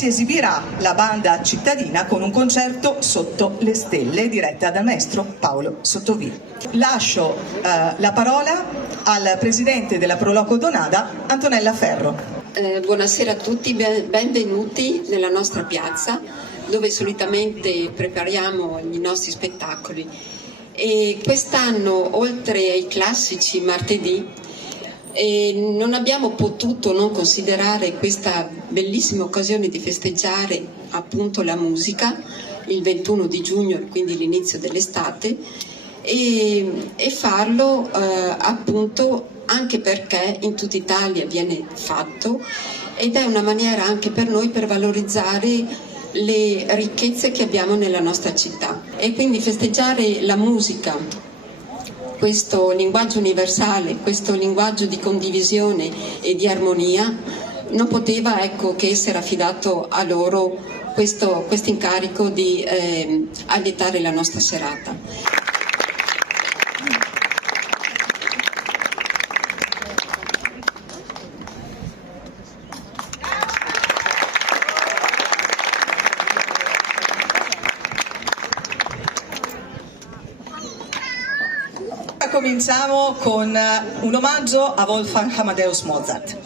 si esibirà la banda cittadina con un concerto sotto le stelle diretta dal maestro Paolo Sottovia. Lascio la parola al presidente della Proloco Donada, Antonella Ferro. Buonasera a tutti, benvenuti nella nostra piazza dove solitamente prepariamo i nostri spettacoli. E quest'anno, oltre ai classici martedì, non abbiamo potuto non considerare questa bellissima occasione di festeggiare appunto la musica il 21 di giugno, quindi l'inizio dell'estate, e farlo appunto anche perché in tutta Italia viene fatto ed è una maniera anche per noi per valorizzare le ricchezze che abbiamo nella nostra città e quindi festeggiare la musica, questo linguaggio universale, questo linguaggio di condivisione e di armonia, non poteva che essere affidato a loro questo incarico di allietare la nostra serata. Cominciamo con un omaggio a Wolfgang Amadeus Mozart.